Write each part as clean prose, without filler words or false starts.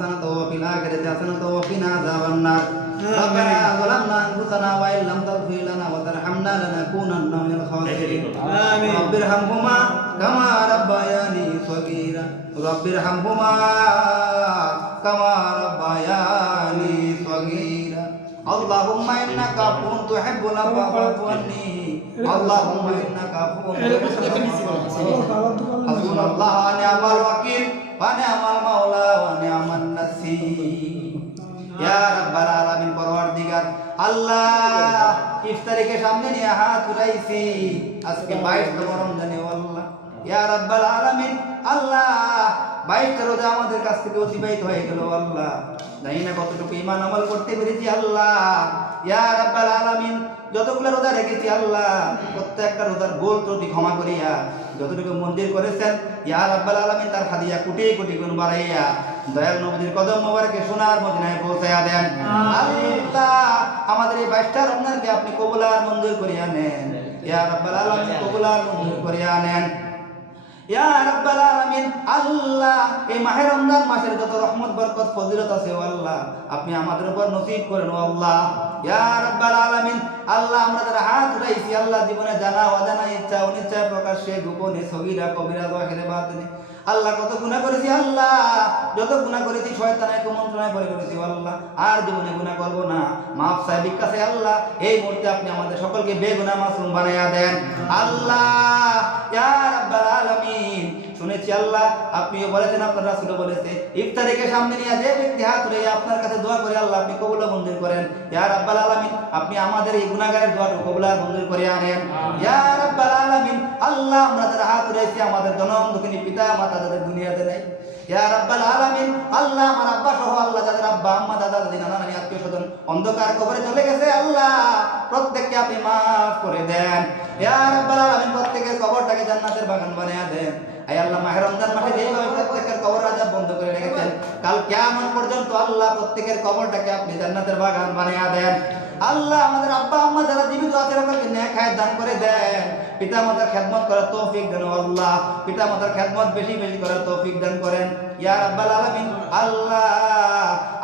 হাসানাতাও ওয়া ফিল আখিরাতি হাসানাতাও ওয়া কিনা আযাবান নার ربنا ظلمنا أنفسنا وإن لم تغفر لنا وترحمنا لنكونن من الخاسرين آمين رب ارحمهما كما ربياني صغيرا رب ارحمهما كما ربياني صغيرا اللهم إنك عفو تحب العفو فاعف عني اللهم إنك عفو حسبنا الله ونعم الوكيل ونعم المولى ونعم النصير ইয়া রাব্বাল আলামিন পরওয়ারদিগার আল্লাহ ইফতারিকে সামনে নিয়ে হাত উঠাইছি আজকে 22 রমজানে আল্লাহ ইয়া রাব্বাল আলামিন আল্লাহ 22 রোজা আমাদের কাছ থেকে অতিবাহিত হয়ে গেল আল্লাহ জানি না কতটুকু ঈমান আমল করতে পেরেছি আল্লাহ ইয়া রাব্বাল আলামিন যতগুলো রোজা রেখেছি আল্লাহ প্রত্যেকটা রোজার ভুল ত্রুটি ক্ষমা করিয়া যতটুকু মঞ্জুর করেছেন ইয়া রাব্বাল আলামিন তার হাদিয়া কোটি কোটি গুণ বাড়াইয়া দয়াল নবীর কদম মোবারকে সোনার মদিনায় পৌঁছায়া দেন আল্লাহ আমাদের এই 22টা রমজানকে আপনি কবুল আর মঞ্জুর করিয়া নেন ইয়া রাব্বাল আলামিন কবুল আর মঞ্জুর করিয়া নেন ইয়া রাব্বাল আলামিন আল্লাহ এই মাহে রমজান মাসের যত রহমত বরকত ফজিলত আছে ও আল্লাহ আপনি আমাদের উপর নসিব করেন ও আল্লাহ ইয়া রাব্বাল আলামিন আল্লাহ আমরা যারা হাত উঠাইছি আল্লাহ জীবনে জানা অজানা ইচ্ছা অনিচ্ছা প্রকাশ্যে গোপনে সগীরা কবিরা যাহিরে বাতিনে আল্লাহ কত গুনাহ করেছি আল্লাহ যত গুনাহ করেছি শয়তানের কুমন্ত্রণায় পড়ে করেছি আল্লাহ আর জীবনে গুনাহ করব না মাফ সাহেবের কাছে আল্লাহ এই মুহূর্তে আপনি আমাদের সকলকে বেগুনাহ মাসুম বানায়া দেন আল্লাহ ইয়া রাব্বাল আলামিন শুনেছি আল্লাহ আপনিও বলেছেন আপনার রাসূলও বলেছে ইফতারিকে সামনে নিয়ে যে ব্যক্তি হাত তুলে আপনার কাছে দোয়া করে আল্লাহ আপনি কবুল মঞ্জুর করেন ইয়া রাব্বাল আলামিন আপনি আমাদের এই গুনাহগারের দোয়াটা কবুল মঞ্জুর করে আনেন ইয়া রাব্বাল আলামিন আল্লাহ আমরা যারা হাত তুলেছি আমাদের জনম দুঃখিনী পিতা মাতা যাদের দুনিয়াতে নাই ইয়া রাব্বাল আলামিন আল্লাহ আমার আব্বা সহ আল্লাহ যাদের আব্বা আম্মা দাদা দাদি নানা নানি আত্মীয় স্বজন অন্ধকার কবরে চলে গেছে আল্লাহ প্রত্যেককে আপনি maaf করে দেন ইয়া রাব্বাল আলামিন প্রত্যেকের কবরটাকে জান্নাতের বাগান বানিয়ে দেন আয় আল্লাহ মাহে রমজান মাসে যেভাবে প্রত্যেকের কবর আযাব বন্ধ করে রেখেছেন কাল কিয়ামত পর্যন্ত আল্লাহ প্রত্যেকের কবরটাকে আপনি জান্নাতের বাগান বানিয়ে দেন আল্লাহ আমাদের আব্বা আম্মা যারা জীবিত আছে তাদেরকে নেক হায়াত দান করে দেন পিতামাতার খেদমত করার তৌফিক দেন আল্লাহ পিতামাতার খেদমত বেশি বেশি করার তৌফিক দান করেন ইয়া রাব্বাল আলামিন আল্লাহ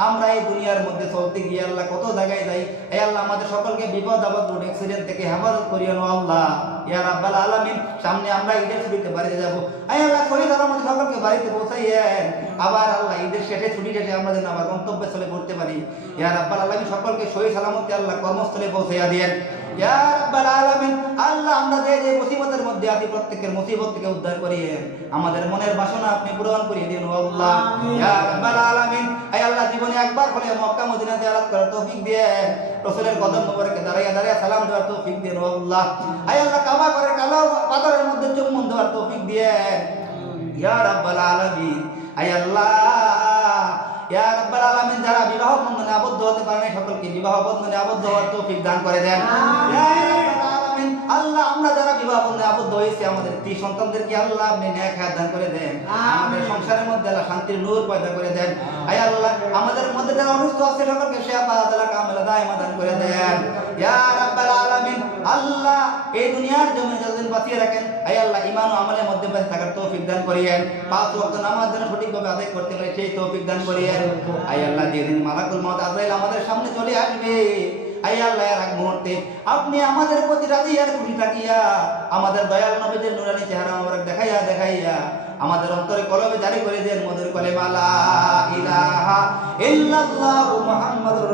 আমরা এই দুনিয়ার মধ্যে চলতে গিয়ে আল্লাহ কত জায়গায় যাই এই আল্লাহ আমাদের সকলকে বিপদ আপদ রোড অ্যাক্সিডেন্ট থেকে হেফাজত করিও আল্লাহ ইয়া রাব্বাল আলামিন সামনে আমরা ঈদের ছুটিতে বাড়িতে যাব আয় আল্লাহ শহীদ আমাদের সকলকে বাড়িতে পৌঁছাইয়েন আবার আল্লাহ ঈদের শেষে ছুটি শেষে আমরা যেন আবার গন্তব্যে চলে পড়তে পারি ইয়া রাব্বাল আলামিন সকলকে সহি সালামতে আল্লাহ কর্মস্থলে পৌঁছাইয়া দেন ইয়া রাব্বাল আলামিন আল্লাহ আমরা যে মুসিবতের মধ্যে আছি প্রত্যেকের মুসিবত থেকে উদ্ধার করিয়েন আমাদের মনের বাসনা আপনি পূরণ করিয়ে দিন আল্লাহ ইয়া রাব্বাল আলামিন আয় আল্লাহ জীবনে একবার হলে মক্কা মদিনা জিয়ারত করার তৌফিক দেন রাসূলের কদম মোবারকে দাঁড়াইয়া দাঁড়াইয়া সালাম দেওয়ার তৌফিক দেন আল্লাহ আয় আল্লাহ কাবা ঘরের কালো পাথরের মধ্যে চুম্বন দেওয়ার তৌফিক দেন ইয়া রাব্বাল আলামিন আয় আল্লাহ ইয়া রাব্বাল আলামিন যারা বিবাহ বন্ধনে আবদ্ধ হতে পারে না সকলকে বিবাহ বন্ধনে আবদ্ধ হওয়ার তৌফিক দান করে দেন ইয়া রাব্বাল আলামিন আল্লাহ আমরা যারা বিবাহ বন্ধনে আবদ্ধ হয়েছি আমাদের স্ত্রী সন্তানদেরকে আল্লাহ আপনি নেক হায়াত দান করে দেন আমাদের সংসারের মধ্যে আল্লাহ শান্তির নূর পয়দা করে দেন আয় আল্লাহ আমাদের মধ্যে যারা অসুস্থ আছে সকলকে শিফা আল্লাহ কামিলা দায়মা দান করে দেন ইয়া রাব্বাল আলামিন আল্লাহ এই দুনিয়ার জমিনে যতদিন বাঁচিয়ে রাখেন আয় আল্লাহ ঈমান ও আমলের মধ্যে বেঁচে থাকার তৌফিক দান করিয়েন পাঁচ ওয়াক্ত নামাজ যেন সঠিকভাবে আদায় করতে পারি সেই তৌফিক দান করিয়েন আয় আল্লাহ যেদিন মালাকুল মউত আজরাইল আমাদের সামনে চলে আসবে আয় আল্লাহ এর আগ মুহূর্তে আপনি আমাদের প্রতি রাজি আর খুশি থাকিয়া আমাদের দয়াল নবীদের নূরানী চেহারা মোবারক দেখাইয়া আমাদের অন্তরে কলবে জারি করে দেন মধুর কলেমা লা ইলাহা ইল্লাল্লাহু মুহাম্মাদুর